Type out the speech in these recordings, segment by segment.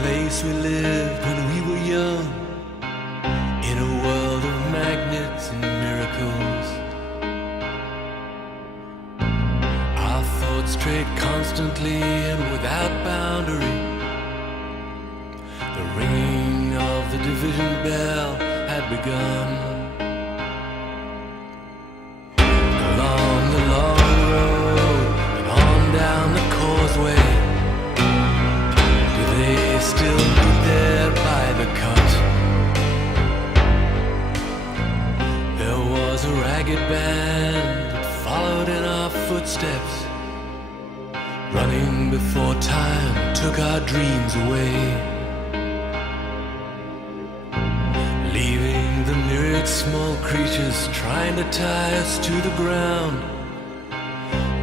place we lived when we were young, in a world of magnets and miracles. Our thoughts strayed constantly and without boundary. The ringing of the division bell had begun. Along the long road and on down the causeway, do they still meet there by the cut? There was a ragged band that followed in our footsteps, running before time took our dreams away, leaving the myriad small creatures trying to tie us to the ground,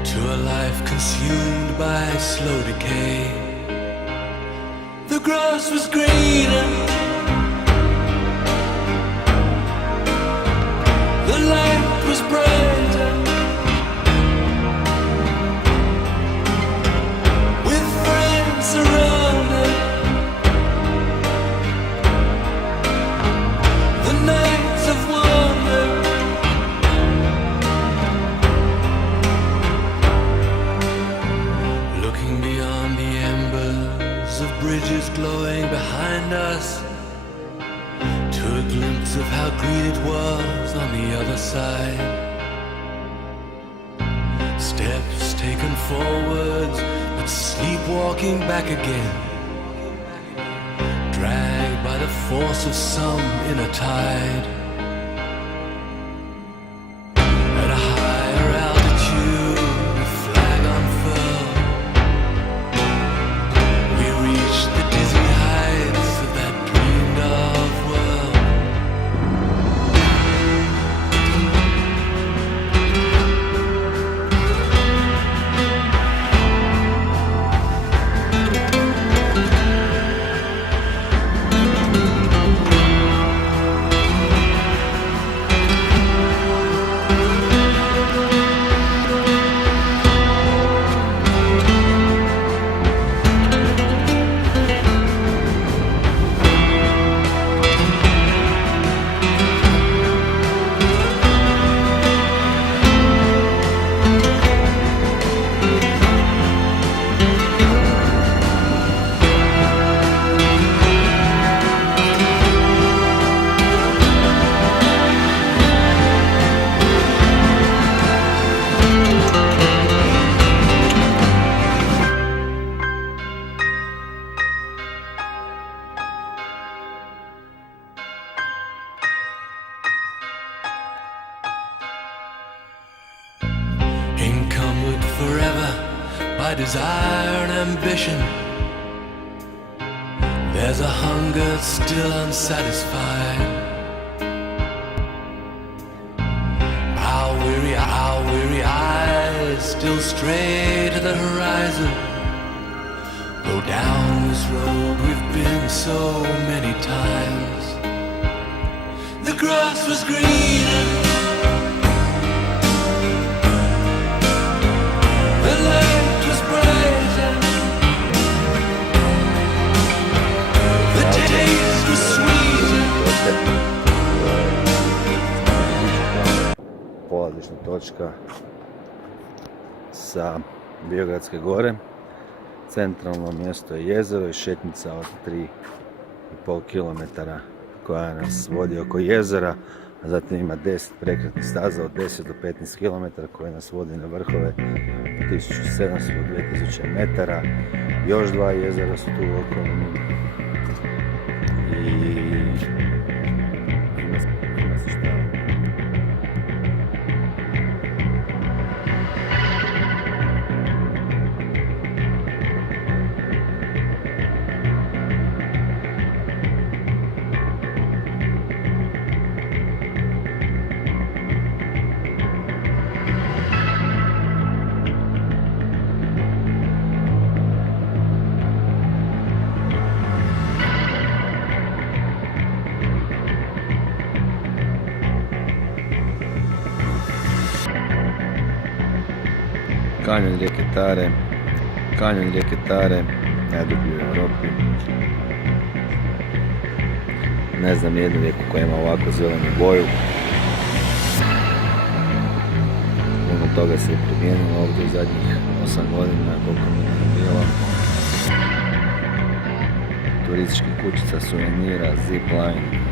to a life consumed by slow decay. The grass was greener, the light was brighter, with friends surrounded. The nights of wonder, looking beyond the embers of bridges glowing behind us, to a glimpse of how green it was on the other side. Steps taken forwards, but sleepwalking back again, dragged by the force of some inner tide. At a higher altitude, with flag unfurled, we reached the dizzy heights of that dreamed of world. Encumbered forever by desire and ambition, there's a hunger still unsatisfied. Our weary eyes still stray to the horizon, though down this road we've been so many times. The grass was greener, the light was brighter, the taste was sweeter. Polazišna točka sa Biogradske gore. Centralno mjesto je jezero i šetnica od 3,5 km koja nas vodi oko jezera, a zatim ima 10 prekretnih staza od 10 do 15 km koje nas vodi na vrhove 1700 do 2000 metara. Još dva jezera su tu u okolini i ima se šta. kanjon rijeke Tare, najdublji u Europi. Ne znam jednu rijeku koja ima ovako zelenu boju. Puno toga se je promijenilo ovdje u zadnjih 8 godina, koliko mi je bilo. Turističkih kućica, suvenira, zipline.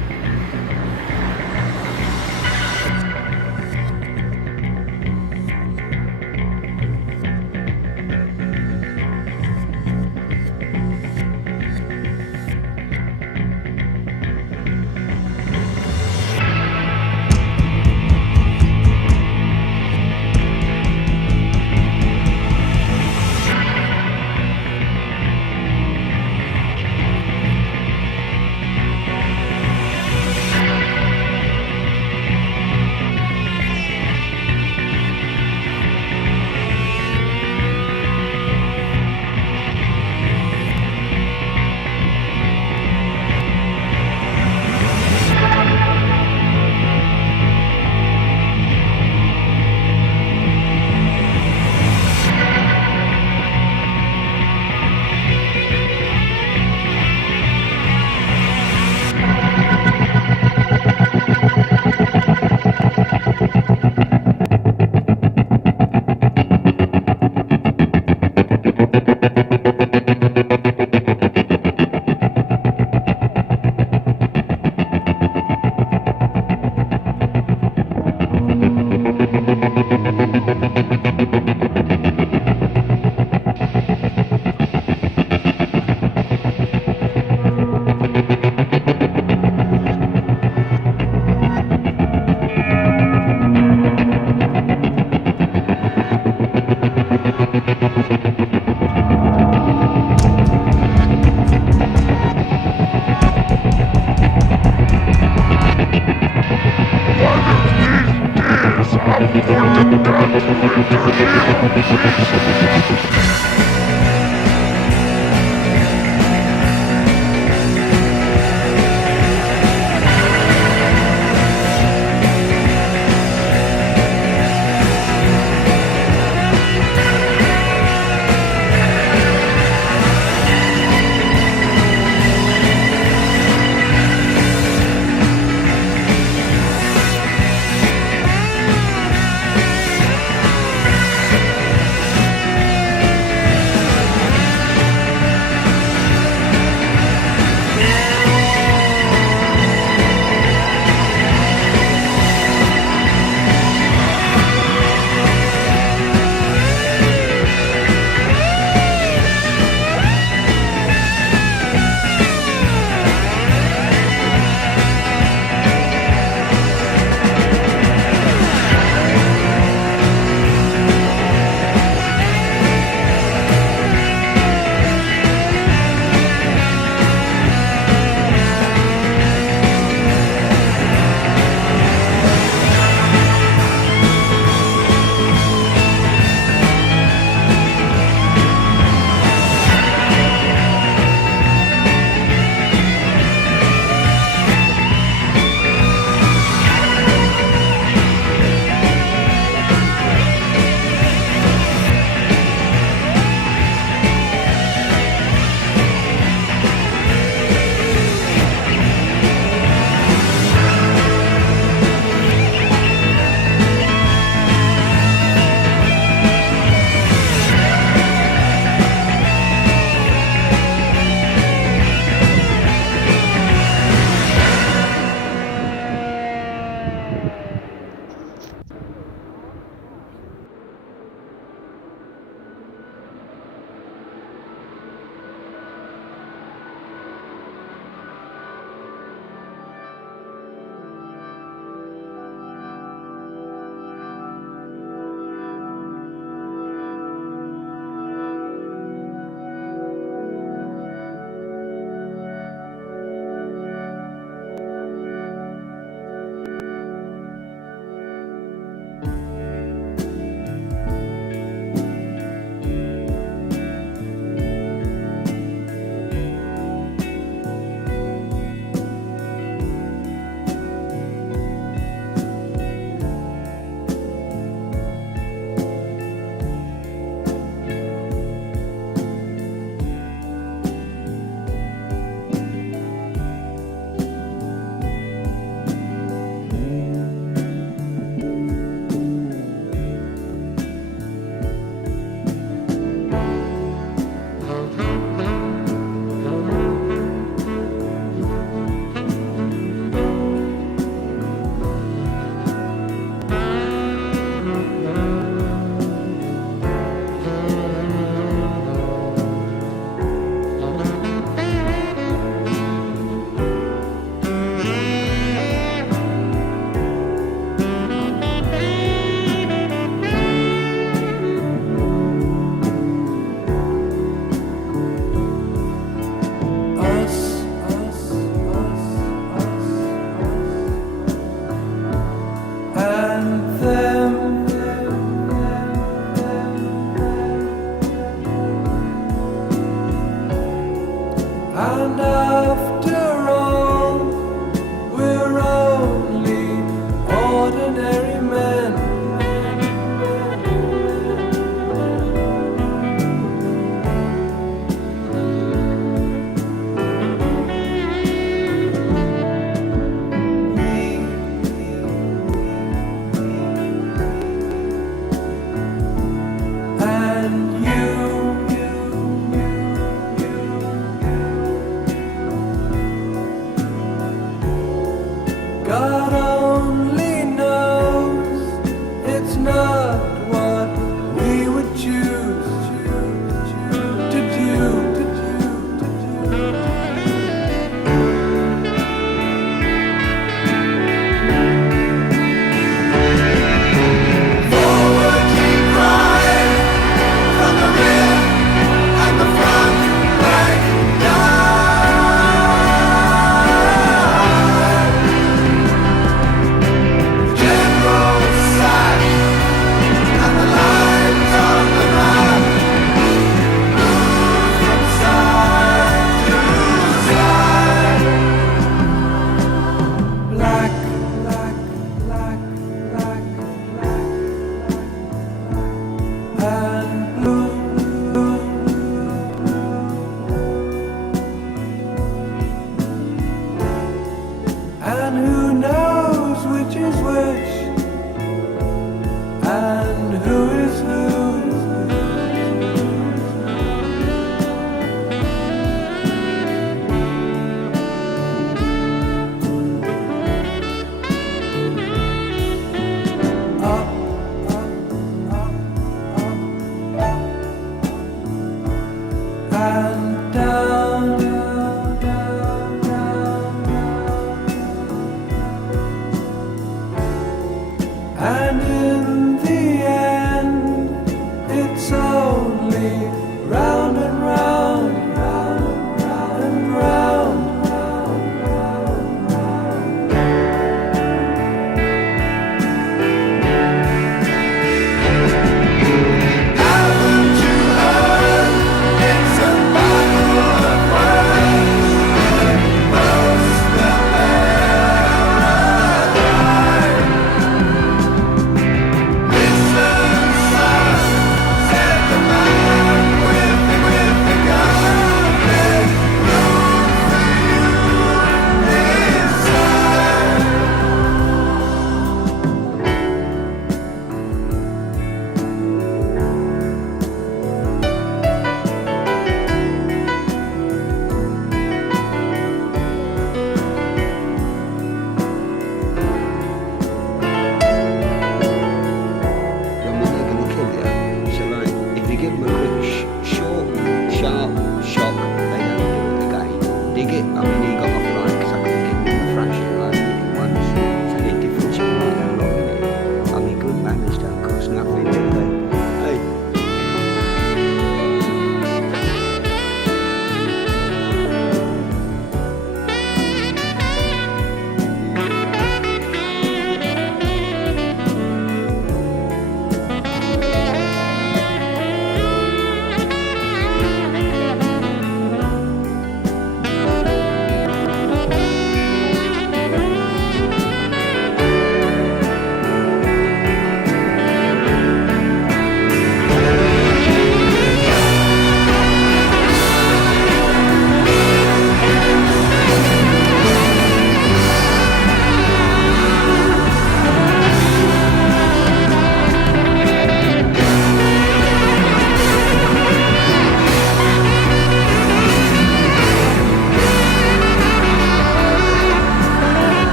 it's not what we would choose to do. Forward we cry from the rear and the front rank die. The general sight and the lines on the map move from side to side. Black, black, black, black, black, and blue. And who knows which is which, and who is who. Up, up, up, up, and down, down, down, down, down. And in the end, it's only round and round, round, round and round, round, round, round. Haven't you heard? It's a battle of words. Most of paradise. Listen, son, said the man with the gun. There's room for you inside. I mean, they're going to kill you. So, like, if you give them a quick, short, sharp shock, they don't do it again. Dig it. I mean, he got off like, because I couldn't give him a fraction like once. So the difference in like how long it is. I mean, good manners don't cost nothing, do they? Hey.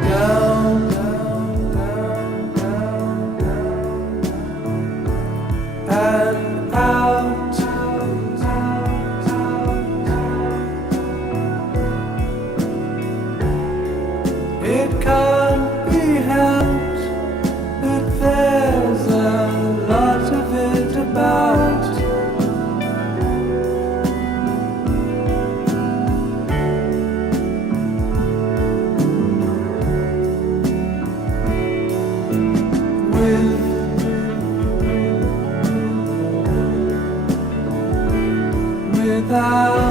Down, down, down, down, down, and out, out, out, out. It can't be helped that there's a lot of it about. Without